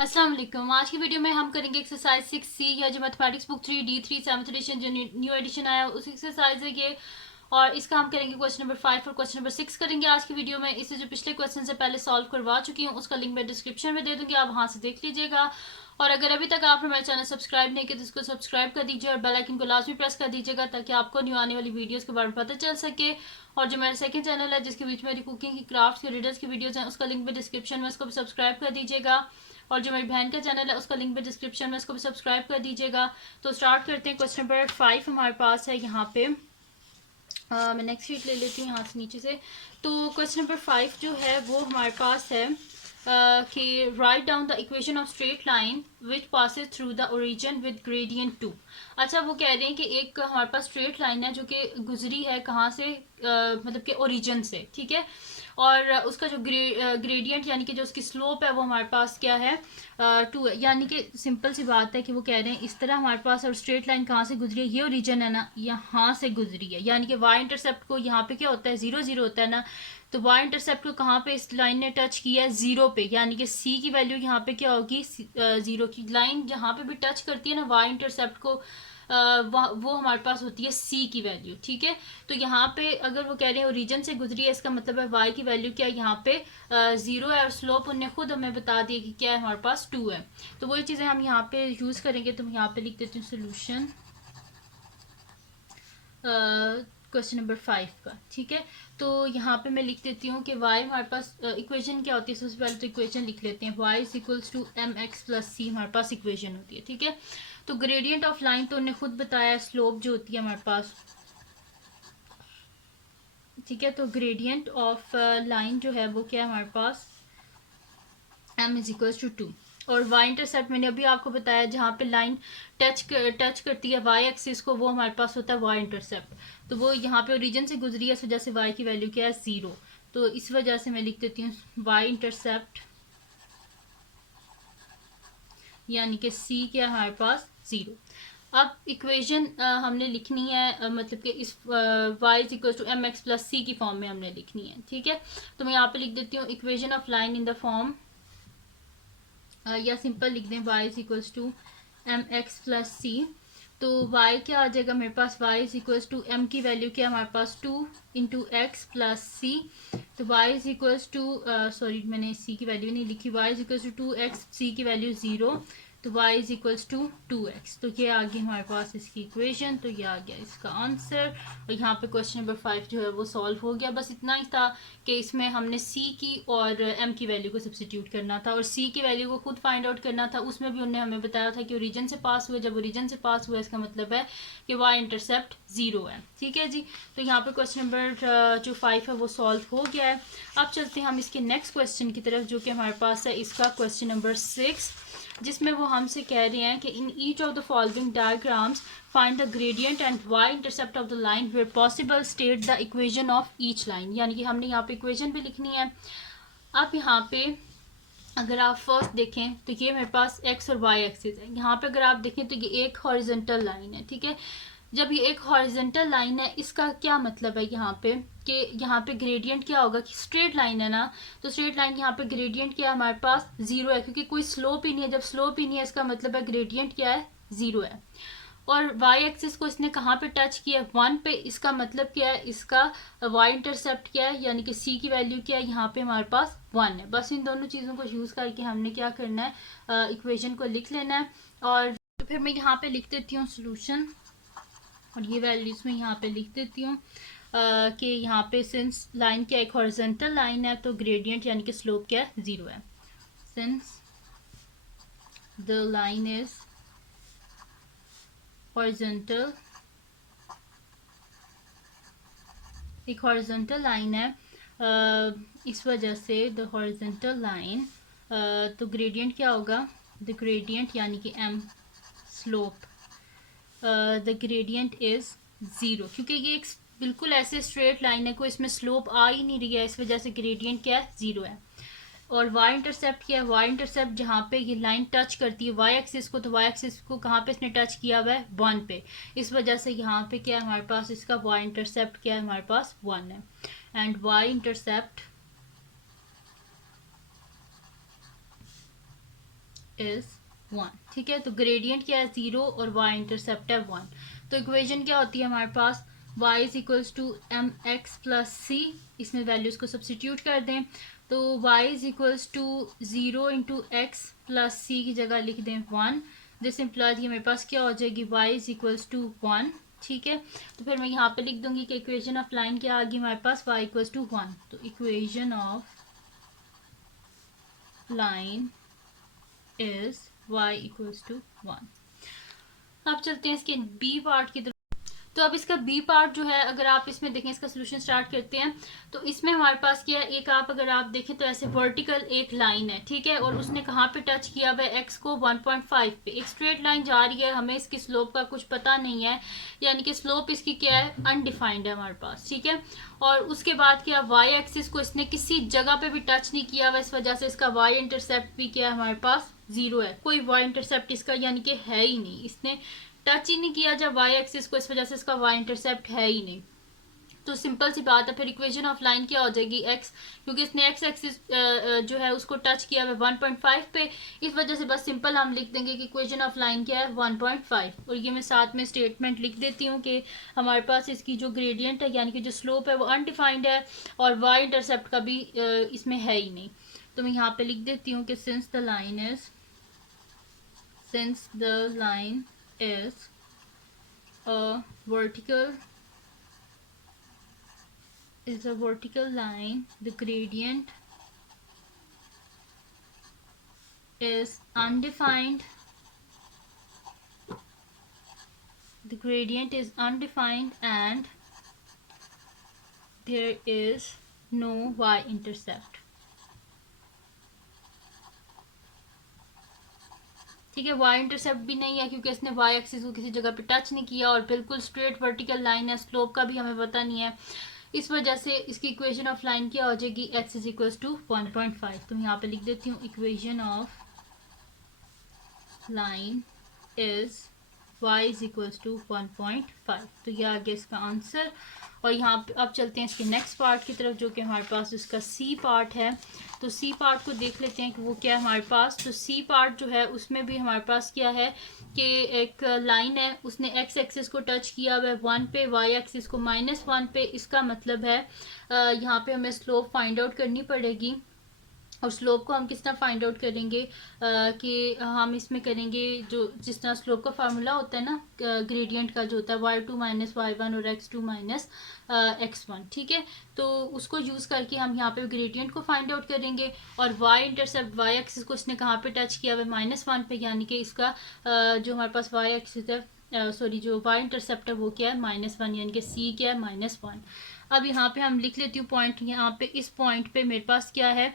अस्सलाम वालेकुम। आज की वीडियो में हम करेंगे एक्सरसाइज 6C या जो mathematics book 3D3 7th edition जो न्यू एडिशन आया उस एक्सरसाइज है ये। और इसका हम करेंगे क्वेश्चन नंबर 5 और क्वेश्चन नंबर 6 करेंगे आज की वीडियो में। इसे जो पिछले क्वेश्चन से पहले सॉल्व करवा चुकी हूँ उसका लिंक मैं डिस्क्रिप्शन में दे दूंगी, आप वहां से देख लीजिएगा। और अगर अभी तक आपने मेरा चैनल सब्सक्राइब नहीं किया तो इसको सब्सक्राइब कर दीजिए और बेल आइकन को लाजमी प्रेस कर दीजिएगा ताकि आपको न्यू आने वाली वीडियोस के बारे में पता चल सके। और जो मेरा सेकंड चैनल है जिसके बीच में मेरी कुकिंग की, क्राफ्ट्स की, रीडर्स की वीडियोस हैं उसका लिंक भी डिस्क्रिप्शन में, उसको भी सब्सक्राइब कर दीजिएगा। और जो मेरी बहन का चैनल है उसका लिंक भी डिस्क्रिप्शन में, उसको भी सब्सक्राइब कर दीजिएगा। तो स्टार्ट करते हैं। क्वेश्चन नंबर 5 हमारे पास है यहाँ पे। मैं नेक्स्ट शीट ले लेती हूँ यहाँ से नीचे से। तो क्वेश्चन नंबर 5 जो है वो हमारे पास है कि write down the equation of straight line which passes through the origin with gradient 2। अच्छा, वो कह रहे हैं कि एक हमारे पास स्ट्रेट लाइन है जो कि गुजरी है कहाँ से, मतलब कि ओरिजिन से, ठीक है। और उसका जो ग्रेडियंट यानी कि जो उसकी स्लोप है वो हमारे पास क्या है, 2 है। यानी कि सिंपल सी बात है कि वो कह रहे हैं इस तरह हमारे पास, और स्ट्रेट लाइन कहाँ से गुजरी है, ये ओरिजिन है ना, यहाँ से गुजरी है। यानी कि वाई इंटरसेप्ट को यहाँ पे क्या होता है, 0 0 होता है ना। तो वाई इंटरसेप्ट को कहाँ पे इस लाइन ने टच किया है, 0 पे। यानी कि सी की वैल्यू यहाँ पे क्या होगी, 0 की। लाइन जहाँ पे भी टच करती है ना वाई इंटरसेप्ट को, वो हमारे पास होती है सी की वैल्यू, ठीक है। तो यहाँ पे अगर वो कह रहे हैं ओरिजिन से गुजरी है, इसका मतलब है वाई की वैल्यू क्या है, यहाँ पे 0 है। और स्लोप उनने खुद हमें बता दिया कि क्या है, हमारे पास 2 है। तो वही चीज़ें हम यहाँ पे यूज़ करेंगे। तो यहाँ पे लिख देती हूँ सोल्यूशन क्वेश्चन नंबर 5 का, ठीक है। तो यहाँ पे मैं लिख देती हूँ कि y हमारे पास इक्वेशन क्या होती है। सबसे पहले तो इक्वेशन लिख लेते हैं। y is equals to m x plus c हमारे पास इक्वेशन होती है, ठीक है। तो ग्रेडियंट ऑफ लाइन तो उन्हें खुद बताया, स्लोप जो होती है हमारे पास, ठीक है। तो ग्रेडियंट ऑफ लाइन जो है वो क्या है हमारे पास, m इज इक्वल्स टू 2। और y इंटरसेप्ट मैंने अभी आपको बताया, जहाँ पे लाइन टच करती है y एक्सिस को, वो हमारे पास होता है y इंटरसेप्ट। तो वो यहाँ पे ओरिजिन से गुजरी है, इस वजह से y की वैल्यू क्या है, 0। तो इस वजह से मैं लिख देती हूँ y इंटरसेप्ट यानी कि c क्या है हमारे पास, 0। अब इक्वेशन हमने लिखनी है, मतलब कि इस y is equal to m x plus c की फॉर्म में हमने लिखनी है, ठीक है। तो मैं यहाँ पे लिख देती हूँ equation of line in the form, या सिंपल लिख दें y is equals to m x plus c. तो y क्या आ जाएगा मेरे पास, y is equals to m की वैल्यू क्या है हमारे पास, 2 इंटू एक्स प्लस सी। तो y is equals to, sorry मैंने c की वैल्यू नहीं लिखी, y is equals to 2x, c की वैल्यू 0। तो y is equals to 2x। तो ये आ गई हमारे पास इसकी इक्वेशन। तो ये आ गया इसका आंसर। और यहाँ पे क्वेश्चन नंबर 5 जो है वो सॉल्व हो गया। बस इतना ही था कि इसमें हमने c की और m की वैल्यू को सब्सटीट्यूट करना था और c की वैल्यू को खुद फाइंड आउट करना था। उसमें भी उन्होंने हमें बताया था कि ओरिजिन से पास हुए, जब ओरिजिन से पास हुआ इसका मतलब है कि y इंटरसेप्ट 0 है, ठीक है जी। तो यहाँ पे क्वेश्चन नंबर जो 5 है वो सॉल्व हो गया है। अब चलते हैं हम इसके नेक्स्ट क्वेश्चन की तरफ, जो कि हमारे पास है इसका क्वेश्चन नंबर 6, जिसमें वो हमसे कह रहे हैं कि in each of the following diagrams find the gradient and y intercept of the line where possible state the equation of each line. यानी कि हमने यहाँ पे इक्वेशन भी लिखनी है। अब यहाँ पे अगर आप फर्स्ट देखें तो ये मेरे पास एक्स और वाई एक्सिस है। यहाँ पे अगर आप देखें तो ये एक हॉरिजॉन्टल लाइन है, ठीक है। जब ये एक हॉरिजॉन्टल लाइन है, इसका क्या मतलब है यहाँ पे, कि यहाँ पे ग्रेडियंट क्या होगा, कि स्ट्रेट लाइन है ना। तो स्ट्रेट लाइन यहाँ पे ग्रेडियंट क्या है हमारे पास, 0 है, क्योंकि कोई स्लोप ही नहीं है। जब स्लोप ही नहीं है इसका मतलब है ग्रेडियंट क्या है, 0 है। और y एक्सिस को इसने कहाँ पे टच किया, 1 पे। इसका मतलब क्या है, इसका y इंटरसेप्ट क्या है, यानी कि c की वैल्यू क्या है, यहाँ पे हमारे पास 1 है। बस इन दोनों चीज़ों को यूज़ करके हमने क्या करना है, इक्वेशन को लिख लेना है। और फिर मैं यहाँ पे लिख देती हूँ सोल्यूशन, और ये वैल्यूज में यहाँ पे लिख देती हूँ कि यहाँ पे सिंस लाइन क्या एक हॉरिजॉन्टल लाइन है तो ग्रेडियंट यानी कि स्लोप क्या है, 0 है। Since the line is horizontal, एक हॉरिजॉन्टल लाइन है, इस वजह से द हॉरिजॉन्टल लाइन, तो ग्रेडियंट क्या होगा, द ग्रेडियंट यानी कि m slope, the gradient is 0, क्योंकि ये एक बिल्कुल ऐसे स्ट्रेट लाइन है, कोई इसमें स्लोप आ ही नहीं रही है, इस वजह से ग्रेडियंट क्या है, 0 है। और y इंटरसेप्ट क्या है, y इंटरसेप्ट जहाँ पे ये लाइन टच करती है y एक्सिस को, तो y एक्सिस को कहाँ पे इसने टच किया हुआ है, 1 पे। इस वजह से यहाँ पे क्या है हमारे पास, इसका y इंटरसेप्ट क्या है हमारे पास, 1 है। एंड y इंटरसेप्ट इज 1, ठीक है। तो ग्रेडियंट क्या है 0 और y इंटरसेप्ट है 1। तो इक्वेशन क्या होती है हमारे पास, y is equals to m x plus c, इसमें वैल्यूज को सब्सटीट्यूट कर दें तो y is equals to 0 into x plus c की जगह लिख दें 1। दिस इम्प्लाइज मेरे पास क्या हो जाएगी y इज इक्वल्स टू 1, ठीक है। तो फिर मैं यहाँ पे लिख दूंगी कि इक्वेशन ऑफ लाइन क्या आ गई हमारे पास, y इक्वल्स टू 1। तो equation of line is y equals to 1। अब चलते हैं इसके बी पार्ट की तरफ। तो अब इसका बी पार्ट जो है, अगर आप इसमें देखें, इसका सोल्यूशन स्टार्ट करते हैं तो इसमें हमारे पास क्या है, एक आप अगर आप देखें तो ऐसे वर्टिकल एक लाइन है, ठीक है, और उसने कहाँ पे टच किया हुआ है एक्स को 1.5 पे। एक स्ट्रेट लाइन जा रही है, हमें इसकी स्लोप का कुछ पता नहीं है, यानी कि स्लोप इसकी क्या है, अनडिफाइंड है हमारे पास, ठीक है। और उसके बाद क्या, वाई एक्सिस को इसने किसी जगह पे भी टच नहीं किया हुआ, इस वजह से इसका वाई इंटरसेप्ट भी क्या है हमारे पास 0 है। कोई वाई इंटरसेप्ट इसका यानी कि है ही नहीं, इसने टच ही नहीं किया जब वाई एक्सिस को, इस वजह से इसका वाई इंटरसेप्ट है ही नहीं। तो सिंपल सी बात है, फिर इक्वेशन ऑफ लाइन क्या हो जाएगी एक्स, क्योंकि इसने एक्स एक्सिस जो है उसको टच किया है 1.5 पे, इस वजह से बस सिंपल हम लिख देंगे कि इक्वेशन ऑफ लाइन क्या है 1.5। और ये मैं साथ में स्टेटमेंट लिख देती हूँ कि हमारे पास इसकी जो ग्रेडियंट है यानी कि जो स्लोप है वो अनडिफाइंड है और वाई इंटरसेप्ट का भी इसमें है ही नहीं। तो मैं यहाँ पे लिख देती हूँ कि since the line is a vertical line, the gradient is undefined, and there is no y-intercept, ठीक है। वाई इंटरसेप्ट भी नहीं है क्योंकि इसने वाई एक्सिस को किसी जगह पे टच नहीं किया और बिल्कुल स्ट्रेट वर्टिकल लाइन है, स्लोप का भी हमें पता नहीं है, इस वजह से इसकी इक्वेशन ऑफ लाइन क्या हो जाएगी, एक्स इज इक्वल टू 1.5। तो मैं यहाँ पे लिख देती हूँ equation of line is y is equal to 1.5। तो ये आ गया इसका आंसर। और यहाँ पे अब चलते हैं इसके नेक्स्ट पार्ट की तरफ, जो कि हमारे पास इसका सी पार्ट है। तो सी पार्ट को देख लेते हैं कि वो क्या है हमारे पास। तो सी पार्ट जो है उसमें भी हमारे पास क्या है कि एक लाइन है, उसने एक्स एक्सिस को टच किया हुआ है 1 पे, वाई एक्सिस को -1 पे। इसका मतलब है यहाँ पे हमें स्लोप फाइंड आउट करनी पड़ेगी। और स्लोप को हम किस तरह फाइंड आउट करेंगे कि हम इसमें करेंगे जो जिस तरह स्लोप का फार्मूला होता है ना ग्रेडियंट का, जो होता है y2 माइनस y1 और x2 माइनस x1, ठीक है। तो उसको यूज़ करके हम यहाँ पे ग्रेडियंट को फाइंड आउट करेंगे। और y इंटरसेप्ट y एक्सिस को इसने कहाँ पे टच किया हुआ है -1 पे, यानी कि इसका जो हमारे पास y एक्सिस है जो y इंटरसेप्ट है वो क्या है -1, यानी कि c क्या है -1। अब यहाँ पे हम लिख लेती हूँ पॉइंट, यहाँ पे इस पॉइंट पे मेरे पास क्या है,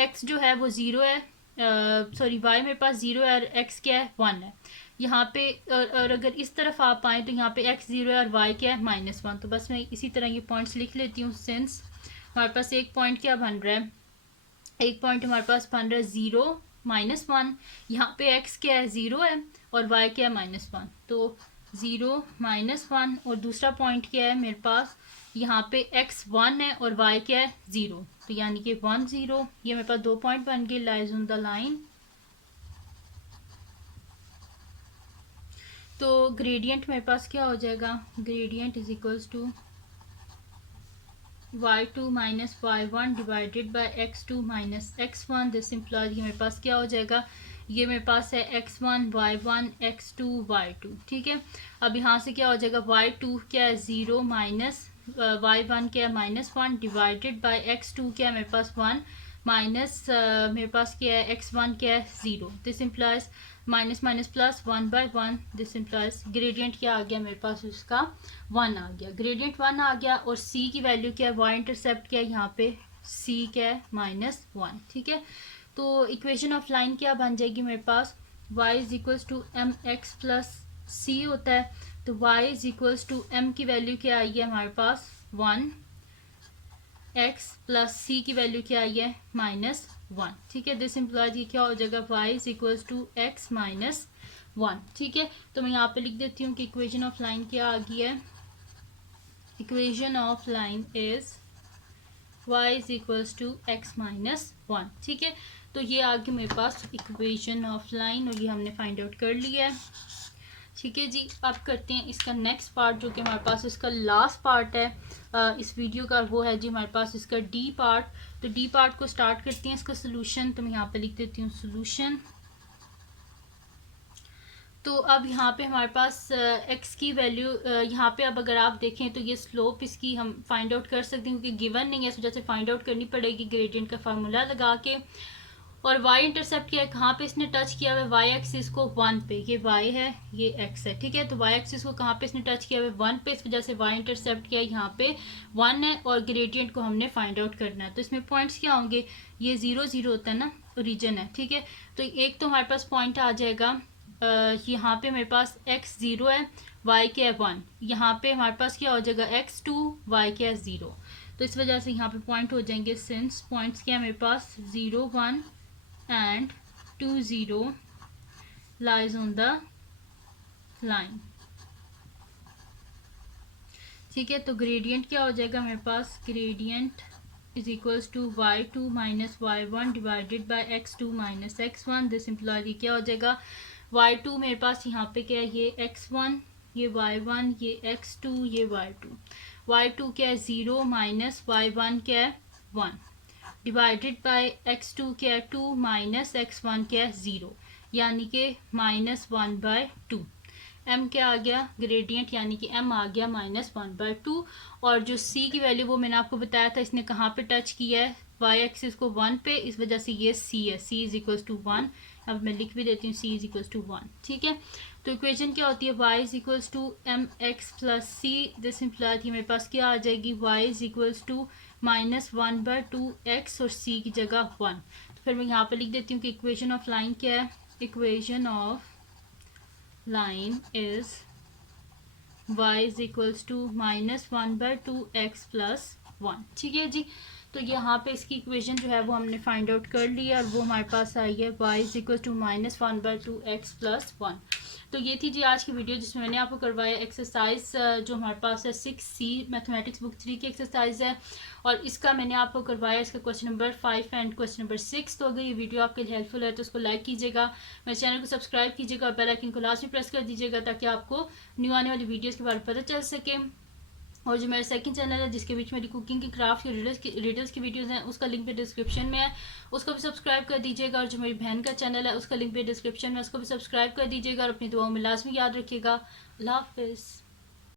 x जो है वो 0 है, y मेरे पास 0 है और x क्या है 1 है यहाँ पे। और अगर इस तरफ आप आए तो यहाँ पे x 0 है और y क्या है -1। तो बस मैं इसी तरह ये पॉइंट्स लिख लेती हूँ। सिंस हमारे पास एक पॉइंट क्या बन रहा है, एक पॉइंट हमारे पास बन रहा है 0 -1, यहाँ पे x क्या है 0 है और y क्या है -1, तो 0 -1। और दूसरा पॉइंट क्या है मेरे पास, यहाँ पे x 1 है और y क्या है 0, तो यानी कि 1 0। ये मेरे पास 2 पॉइंट बन गए लाइज ऑन द लाइन। तो ग्रेडियंट मेरे पास क्या हो जाएगा, gradient is equals to y2 minus y1 divided by x2 minus x1। This implies ये मेरे पास क्या हो जाएगा, ये मेरे पास है x1 y1 x2 y2, ठीक है। अब यहाँ से क्या हो जाएगा, y2 क्या है 0 माइनस y1 क्या है -1 डिवाइडेड बाय x2 क्या है मेरे पास 1 माइनस मेरे पास क्या है x1 क्या है 0। This implies minus minus plus 1/1। This implies gradient क्या आ गया मेरे पास, उसका 1 आ गया, ग्रेडियंट 1 आ गया। और c की वैल्यू क्या है, y इंटरसेप्ट क्या है यहाँ पे, c क्या है -1, ठीक है। तो इक्वेशन ऑफ लाइन क्या बन जाएगी मेरे पास, y is equals to m x plus c होता है, तो y is equals to m की वैल्यू क्या आई है हमारे पास 1, x प्लस c की वैल्यू क्या आई है -1, ठीक है। दिस इम्प्लाइज ये क्या हो जाएगा, y is equals to x -1, ठीक है। तो मैं यहाँ पे लिख देती हूँ कि इक्वेशन ऑफ लाइन क्या आ गई है, equation of line is y is equals to x -1, ठीक है। तो ये आगे मेरे पास इक्वेशन ऑफ लाइन, और ये हमने फाइंड आउट कर लिया है। ठीक है जी, अब करते हैं इसका नेक्स्ट पार्ट जो कि हमारे पास इसका लास्ट पार्ट है इस वीडियो का, वो है जी हमारे पास इसका डी पार्ट। तो डी पार्ट को स्टार्ट करते हैं इसका सोल्यूशन। तो मैं यहाँ पे लिख देती हूँ सोल्यूशन। तो अब यहाँ पे हमारे पास x की वैल्यू यहाँ पे अब अगर आप देखें तो ये स्लोप इसकी हम फाइंड आउट कर सकते हैं, क्योंकि गिवन नहीं है, इस वजह से फाइंड आउट करनी पड़ेगी ग्रेडियंट का फार्मूला लगा के। और y इंटरसेप्ट क्या है, कहाँ पे इसने टच किया हुआ है, y एक्सिस को 1 पे, ये y है ये x है, ठीक है। तो y एक्सिस को कहाँ पे इसने टच किया हुआ है 1 पे, इस वजह से y इंटरसेप्ट क्या है यहाँ पे 1 है, और ग्रेडियंट को हमने फाइंड आउट करना है। तो इसमें पॉइंट्स क्या होंगे, ये 0 0 होता है ना, ओरिजिन है, ठीक है। तो एक तो हमारे पास पॉइंट आ जाएगा यहाँ पे मेरे पास x 0 है, y क्या है 1, यहाँ पे हमारे पास क्या हो जाएगा x 2, y क्या है 0। तो इस वजह से यहाँ पे पॉइंट हो जाएंगे, सिंस पॉइंट्स क्या है मेरे पास 0 1 and 2 0 lies on the line. ठीक है, तो ग्रेडियंट क्या हो जाएगा मेरे पास, gradient is equals to y2 minus y1 divided by x2 minus x1। This implies क्या हो जाएगा, y2 मेरे पास यहाँ पे क्या है, ये x1, ये y1, ये x2, ये y2। y2 क्या है 0 माइनस y1 क्या है 1 डिवाइडेड बाय x2 क्या है 2 माइनस x1 क्या है 0, यानी कि -1/2। m क्या आ गया, ग्रेडियंट यानी कि m आ गया -1/2। और जो c की वैल्यू वो मैंने आपको बताया था, इसने कहाँ पे टच किया है, y एक्सिस को 1 पे, इस वजह से ये c है, c इज इक्वल्स टू 1। अब मैं लिख भी देती हूँ c इज इक्वल्स टू 1, ठीक है। तो इक्वेशन क्या होती है, y is equals to mx plus c। This imply थी मेरे पास क्या आ जाएगी, y is equals to -1/2x और c की जगह 1। तो फिर मैं यहाँ पे लिख देती हूँ कि इक्वेशन ऑफ लाइन क्या है, equation of line is y is equals to -1/2x plus 1, ठीक है जी। तो यहाँ पे इसकी इक्वेशन जो है वो हमने फाइंड आउट कर लिया, और वो हमारे पास आई है y is equal to -1/2x plus 1। तो ये थी जी आज की वीडियो, जिसमें मैंने आपको करवाया एक्सरसाइज जो हमारे पास है 6C मैथमेटिक्स बुक 3 की एक्सरसाइज है, और इसका मैंने आपको करवाया इसका question number 5 and question number 6। तो अगर ये वीडियो आपके लिए हेल्पफुल है तो उसको लाइक कीजिएगा, मेरे चैनल को सब्सक्राइब कीजिएगा, और बेल आइकन को लाजमी प्रेस कर दीजिएगा, ताकि आपको न्यू आने वाली वीडियोज़ के बारे में पता चल सके। और जो मेरा सेकंड चैनल है, जिसके बीच मेरी कुकिंग की, क्राफ्ट की, रीडर्स की वीडियोस हैं, उसका लिंक भी डिस्क्रिप्शन में है, उसको भी सब्सक्राइब कर दीजिएगा। और जो मेरी बहन का चैनल है, उसका लिंक भी डिस्क्रिप्शन में, उसको भी सब्सक्राइब कर दीजिएगा। और अपनी दुआओं में लाजमी याद रखिएगा। अल्लाह हाफिज़।